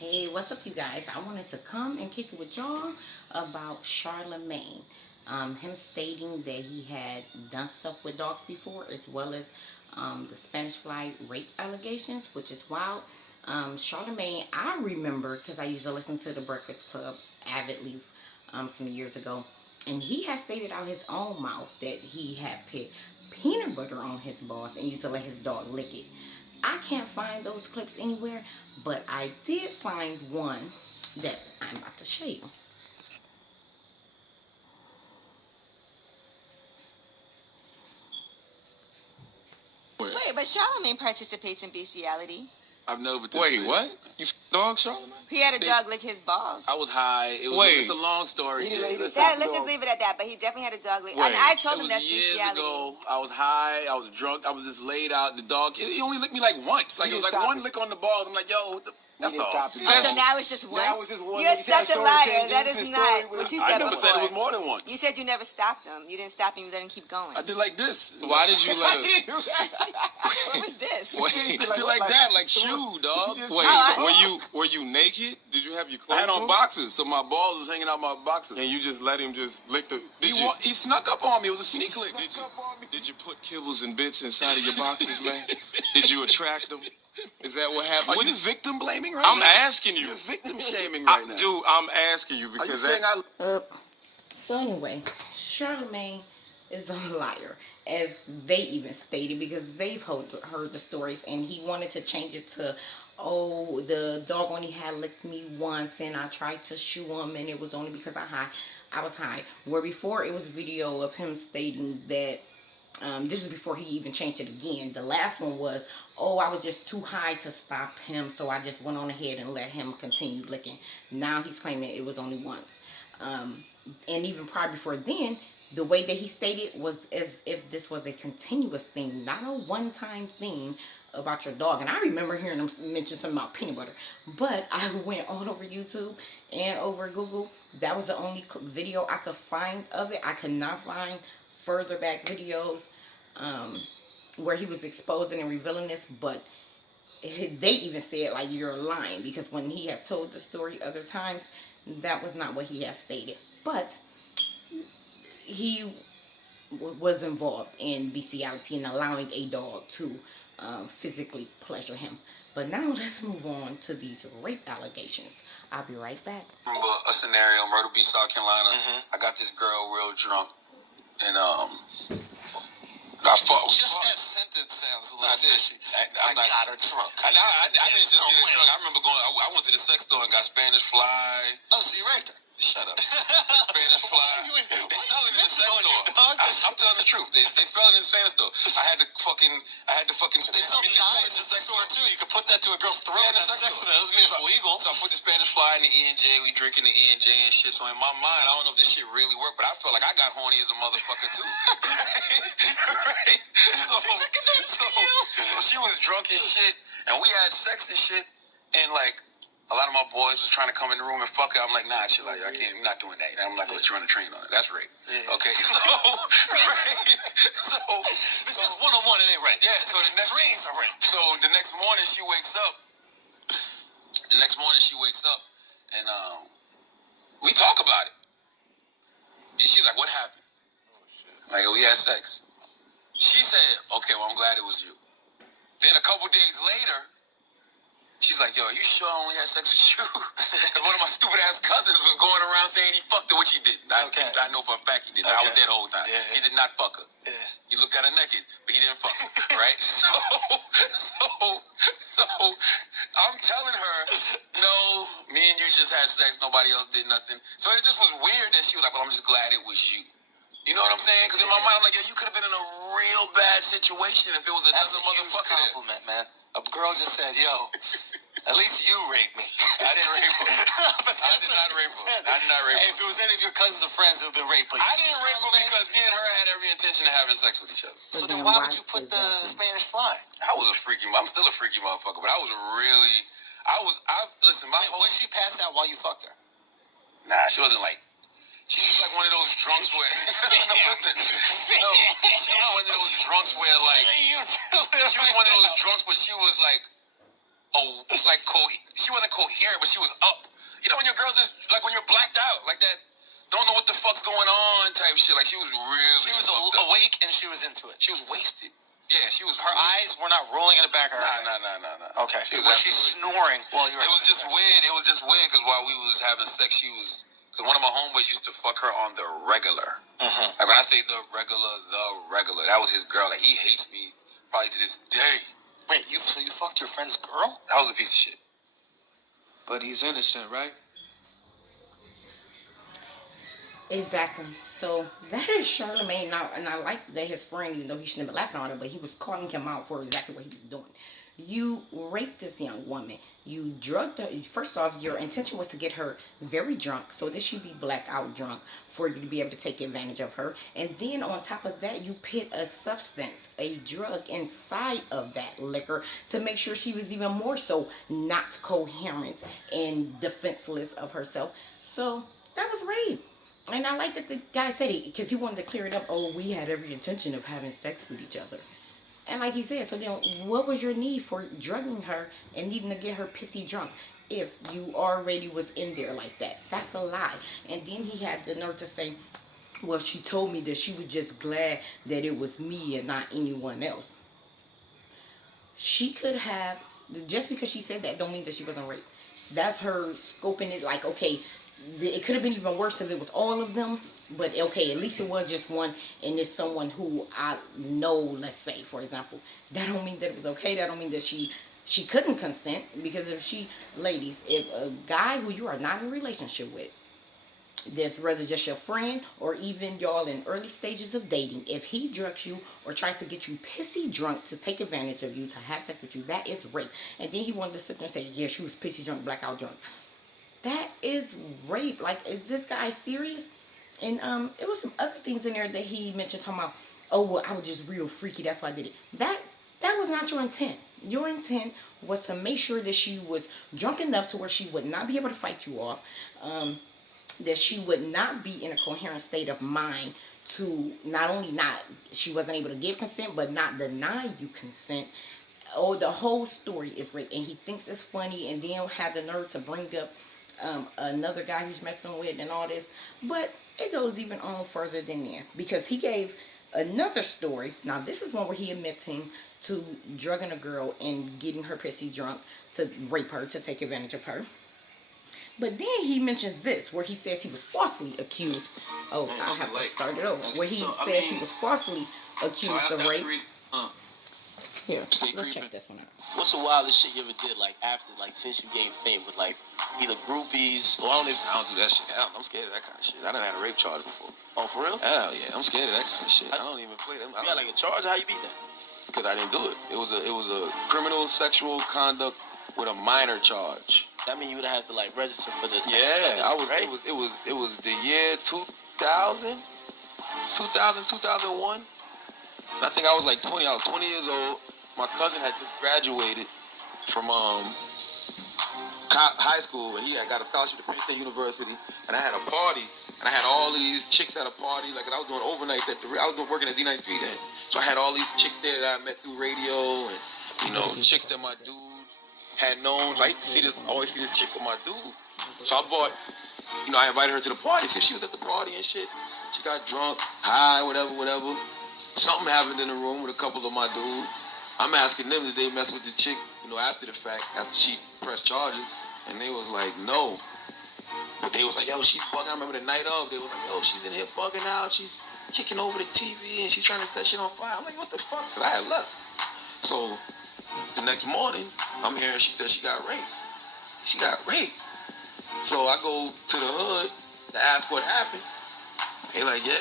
Hey, what's up, you guys? I wanted to come and kick it with y'all about Charlamagne. Him stating that he had done stuff with dogs before, as well as the Spanish fly rape allegations, which is wild. Charlamagne, I remember because I used to listen to the Breakfast Club avidly some years ago, and he had stated out his own mouth that he had put peanut butter on his balls and used to let his dog lick it. I can't find those clips anywhere, but I did find one that I'm about to show you. Wait, but Charlamagne participates in bestiality. I've never participated. Wait, what? You dog, Charlamagne? He had a dog lick his balls. I was high. It's a long story. Let's just leave it at that. But he definitely had a dog lick. And I told him that's years bestiality. ago. I was high. I was drunk. I was just laid out. The dog, he only licked me like once. Like, it was like one lick on the balls. I'm like, yo, that's all. So now it's just one? Now it's just one. You're such a liar. That is not what you said I never before. said it was more than once. You said you never stopped him. You didn't stop him. You let him keep going. I did like this. Why did you let him? What was this? Wait, I did like that, like shoe, dog. Wait, were you naked? Did you have your clothes I had on on? boxers, so my balls was hanging out my boxers. And you just let him just lick the... He snuck up on me. It was a sneak lick. Did you put kibbles and bits inside of your boxes, man? Did you attract them? Is that what happened? Are you victim blaming right I'm now? asking you. You're victim shaming right now. Dude, I'm asking you Are you because saying So anyway, Charlamagne is a liar, as they even stated, because they've heard the stories, and he wanted to change it to, oh, the dog only had licked me once, and I tried to shoo him, and it was only because I was high. Where before it was video of him stating that, this is before he even changed it again. The last one was, oh, I was just too high to stop him, so I just went on ahead and let him continue licking. Now he's claiming it was only once. And even prior before then, the way that he stated was as if this was a continuous thing, not a one-time thing about your dog. And I remember hearing him mention something about peanut butter. But I went all over YouTube and over Google. That was the only video I could find of it. I could not find further back videos where he was exposing and revealing this. But they even said, like, you're lying, because when he has told the story other times, that was not what he has stated. But he was involved in bestiality and allowing a dog to physically pleasure him. But now let's move on to these rape allegations. I'll be right back. remember a scenario, Myrtle Beach, South Carolina. I got this girl real drunk, and I fought. Just that sentence sounds a little fishy. I got her drunk. I didn't just get her drunk. I remember going. I went to the sex store and got Spanish fly. Oh, so you raped her? Shut up. Spanish fly. They sell it in the sex store. I'm telling the truth. They spell it in the Spanish store. I had to fucking. They sell knives in the store too. You could put that to a girl's throat and have sex with her. That doesn't mean it's legal. So I put the Spanish fly in the E&J. We drinking the E&J and shit. So in my mind, I don't know if this shit really worked, but I felt like I got horny as a motherfucker too. Right? So she was drunk as shit, and we had sex and shit, and like, a lot of my boys was trying to come in the room and fuck her. I'm like, nah, shit, like, I can't, I'm not doing that. And I'm like, I'll let you run a train on it. That's rape. Yeah. Okay, so, right? It's just one-on-one, it ain't rape. Yeah, so the next trains are rape. So the next morning she wakes up. And we talk about it. And she's like, what happened? Like, we had sex. She said, okay, well, I'm glad it was you. Then a couple days later, she's like, yo, are you sure I only had sex with you? And one of my stupid ass cousins was going around saying he fucked her, which he didn't. I know for a fact he didn't. I was there the whole time. Yeah. He did not fuck her. Yeah. He looked at her naked, but he didn't fuck her, right? So I'm telling her, no, me and you just had sex. Nobody else did nothing. So it just was weird that she was like, well, I'm just glad it was you. You know what I'm saying? Because in my mind, I'm like, yo, you could have been in a real bad situation if it was That's another a huge motherfucker there. compliment, man. A girl just said, yo, at least you raped me. I didn't rape her. I did not rape her. I did not rape her. Hey, if it was any of your cousins or friends who have been raped, but I didn't rape her because me and her had every intention of having sex with each other. So then why would you put the Spanish fly? I'm still a freaky motherfucker, but listen, Was she passed out while you fucked her? Nah, she wasn't like, she was like one of those drunks where, no, listen, no, she was one of those drunks where like, she was one of those drunks where she was like, she wasn't coherent, but she was up. You know when your girl just like when you're blacked out, like that, don't know what the fuck's going on type shit. Like she was really. She was awake and she was into it. She was wasted. Yeah, she was. Her eyes were not rolling in the back of her head. Nah. Okay. Was she snoring while you were? It was just weird. It was just weird because while we was having sex, she was. Because one of my homeboys used to fuck her on the regular. Like when I say the regular, that was his girl. Like he hates me probably to this day. Wait, so you fucked your friend's girl? That was a piece of shit. But he's innocent, right? Exactly. So that is Charlamagne now, and I like that his friend, even though he shouldn't have been laughing on it, but he was calling him out for exactly what he was doing. You raped this young woman. You drugged her. First off, your intention was to get her very drunk so that she'd be blackout drunk for you to be able to take advantage of her. And then on top of that, you put a substance, a drug inside of that liquor to make sure she was even more so not coherent and defenseless of herself. So that was rape. And I like that the guy said it because he wanted to clear it up. Oh, we had every intention of having sex with each other. And like he said, so then what was your need for drugging her and needing to get her pissy drunk if you already was in there like that? That's a lie. And then he had the nerve to say, well, she told me that she was just glad that it was me and not anyone else. She could have, just because she said that don't mean that she wasn't raped. That's her scoping it like, okay, it could have been even worse if it was all of them. But okay, at least it was just one, and it's someone who I know, let's say, for example. That don't mean that it was okay. That don't mean that she couldn't consent. Because ladies, if a guy who you are not in a relationship with, that's rather just your friend or even y'all in early stages of dating, if he drugs you or tries to get you pissy drunk to take advantage of you, to have sex with you, that is rape. And then he wanted to sit there and say, yeah, she was pissy drunk, blackout drunk. That is rape. Like, is this guy serious? And it was some other things in there that he mentioned, talking about, oh, well, I was just real freaky, that's why I did it. That was not your intent. Your intent was to make sure that she was drunk enough to where she would not be able to fight you off, that she would not be in a coherent state of mind to not only she wasn't able to give consent, but not deny you consent. Oh, the whole story is rape. And he thinks it's funny and then had the nerve to bring up another guy who's messing with and all this. But it goes even on further than that, because he gave another story. Now this is one where he admits him to drugging a girl and getting her pissy drunk to rape her, to take advantage of her. But then he mentions this, where he says he was falsely accused. Oh, I have to start it over. Where he says he was falsely accused of rape. Here, let's check this one out. What's the wildest shit you ever did, like, after, like, since you gained fame with, like, either groupies or I don't do that shit. I'm scared of that kind of shit. I done had a rape charge before. Oh, for real? Hell yeah, I'm scared of that kind of shit. I don't even play them. You got, like, a charge? How you beat that? Because I didn't do it. It was a criminal sexual conduct with a minor charge. That means you would have to, like, register for this. Yeah, I was. Right? It was the year 2000, 2001. I think I was like 20. I was 20 years old. My cousin had just graduated from high school, and he had got a scholarship to Penn State University. And I had a party, and I had all of these chicks at a party. Like, I was doing overnights I was working at D93 then. So I had all these chicks there that I met through radio, and chicks that my dude had known. So I used to always see this chick with my dude. So I bought, I invited her to the party. See if she was at the party and shit. She got drunk, high, whatever. Something happened in the room with a couple of my dudes. I'm asking them did they mess with the chick, after the fact, after she pressed charges, and they was like, no. But they was like, yo, she's bugging. I remember the night of, they was like, yo, she's in here bugging out. She's kicking over the TV, and she's trying to set shit on fire. I'm like, what the fuck? Because I had left. So the next morning, I'm hearing she said she got raped. She got raped. So I go to the hood to ask what happened. They like, yeah,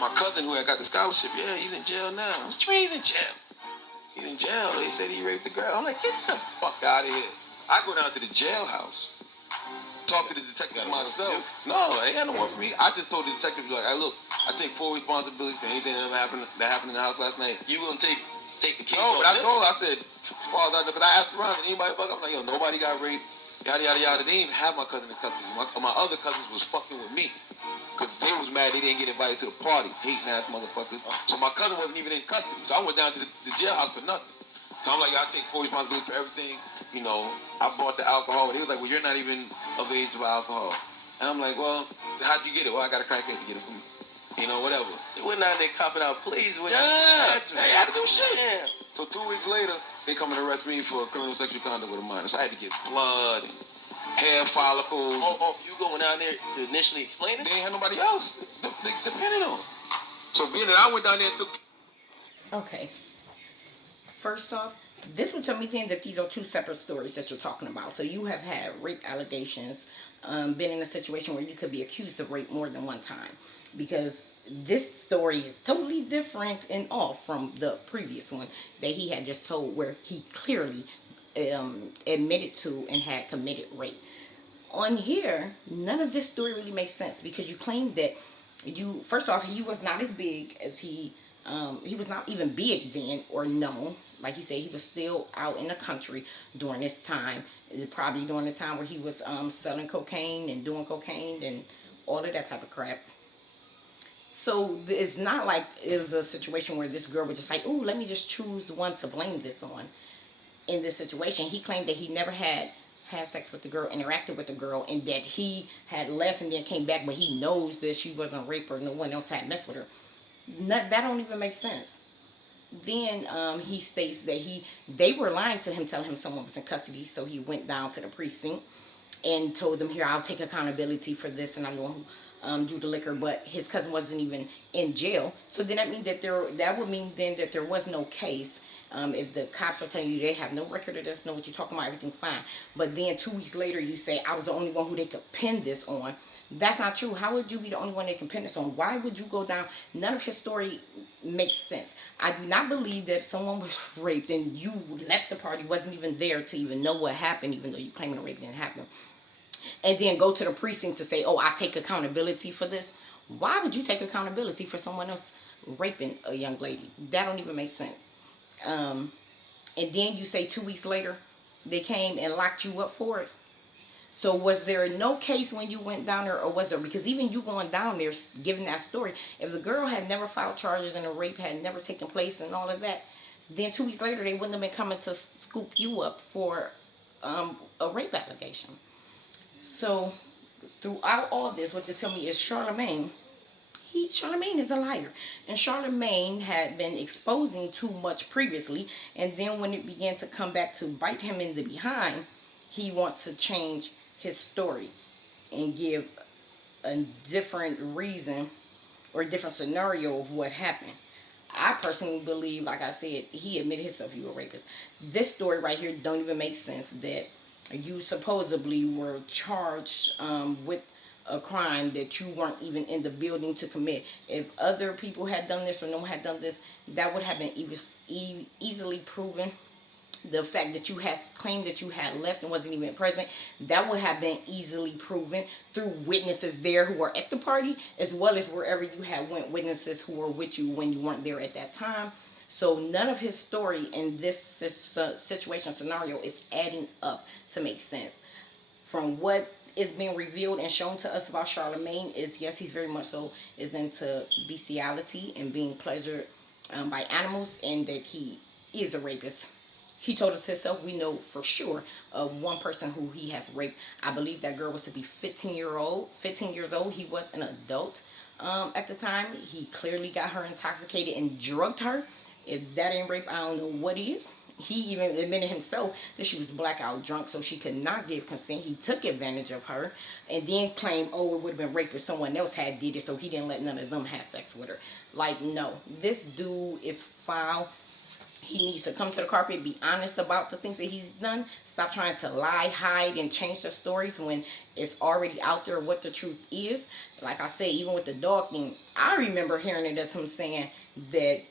my cousin who had got the scholarship, yeah, he's in jail now. What you mean he's in jail? He's in jail. They said he raped the girl. I'm like, get the fuck out of here. I go down to the jailhouse, talk to the detective myself. No, they had no one for me. I just told the detective, like, hey, look, I take full responsibility for anything that happened in the house last night. You gonna take the case? No, but I told her, I said, because I asked around, did anybody fuck up? I'm like, yo, nobody got raped. Yada, yada, yada. They didn't even have my cousin in custody. My other cousins was fucking with me. Because they was mad they didn't get invited to the party. Hating ass motherfuckers. So my cousin wasn't even in custody. So I went down to the jailhouse for nothing. So I'm like, I take full responsibility for everything. You know, I bought the alcohol. And he was like, well, you're not even of age to buy alcohol. And I'm like, well, how'd you get it? Well, I got a crackhead to get it for me. You know, whatever. They went out there copping out please with They had to do shit. Yeah. So 2 weeks later, they come and arrest me for criminal sexual conduct with a minor. So I had to get blood and hair follicles. Oh, you going down there to initially explain it? They ain't had nobody else. They depended on. So being that I went down there and took... Okay. First off, this would tell me then that these are two separate stories that you're talking about. So you have had rape allegations, been in a situation where you could be accused of rape more than one time. Because this story is totally different and off from the previous one that he had just told, where he clearly admitted to and had committed rape. On here, none of this story really makes sense because you claim that first off, he was not as big as he was not even big then or known. Like he said, he was still out in the country during this time, probably during the time where he was selling cocaine and doing cocaine and all of that type of crap. So it's not like it was a situation where this girl was just like, ooh, let me just choose one to blame this on. In this situation, he claimed that he never had sex with the girl, interacted with the girl, and that he had left and then came back, but he knows that she wasn't raped or no one else had messed with her. That don't even make sense. Then he states that they were lying to him, telling him someone was in custody, so he went down to the precinct and told them, here, I'll take accountability for this, and I'm the one who drew the liquor, but his cousin wasn't even in jail. So then that would mean then that there was no case. If the cops are telling you they have no record of this, know what you're talking about, everything fine. But then 2 weeks later you say, I was the only one who they could pin this on. That's not true. How would you be the only one they can pin this on? Why would you go down? None of his story makes sense. I do not believe that someone was raped and you left the party, wasn't even there to even know what happened, even though you claiming the rape didn't happen. And then go to the precinct to say, oh, I take accountability for this. Why would you take accountability for someone else raping a young lady? That don't even make sense. And then you say 2 weeks later, they came and locked you up for it. So was there no case when you went down there, or was there? Because even you going down there, giving that story, if the girl had never filed charges and the rape had never taken place and all of that, then 2 weeks later they wouldn't have been coming to scoop you up for a rape allegation. So throughout all this, what this tell me is Charlamagne is a liar. And Charlamagne had been exposing too much previously, and then when it began to come back to bite him in the behind, he wants to change his story and give a different reason or a different scenario of what happened. I personally believe, like I said, he admitted himself you were a rapist. This story right here don't even make sense, that you supposedly were charged with a crime that you weren't even in the building to commit. If other people had done this or no one had done this, that would have been easily proven. The fact that you had claimed that you had left and wasn't even present, that would have been easily proven through witnesses there who were at the party, as well as wherever you had went, witnesses who were with you when you weren't there at that time. So none of his story in this situation scenario is adding up to make sense. From what is being revealed and shown to us about Charlamagne is, yes, he's very much so is into bestiality and being pleasured by animals, and that he is a rapist. He told us himself, we know for sure of one person who he has raped. I believe that girl was to be 15 years old. He was an adult at the time. He clearly got her intoxicated and drugged her. If that ain't rape, I don't know what is. He even admitted himself that she was blackout drunk, so she could not give consent. He took advantage of her and then claimed, oh, it would have been rape if someone else had did it, so he didn't let none of them have sex with her. Like, no. This dude is foul. He needs to come to the carpet, be honest about the things that he's done. Stop trying to lie, hide, and change the stories when it's already out there what the truth is. Like I said, even with the dog thing, I remember hearing it as him saying that,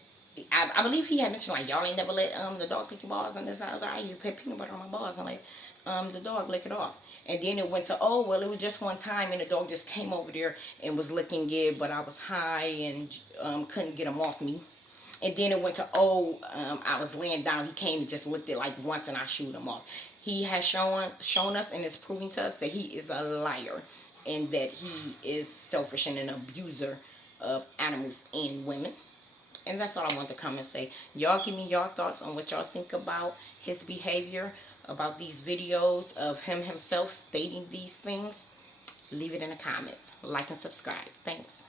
I believe he had mentioned, like, y'all ain't never let the dog lick your balls, and this and that. I used to put peanut butter on my balls and let the dog lick it off. And then it went to, oh, well, it was just one time, and the dog just came over there and was licking it, but I was high and couldn't get him off me. And then it went to, I was laying down. He came and just licked it like once, and I shooed him off. He has shown us and is proving to us that he is a liar, and that he is selfish and an abuser of animals and women. And that's all I want to come and say. Y'all give me your thoughts on what y'all think about his behavior, about these videos of him himself stating these things. Leave it in the comments. Like and subscribe. Thanks.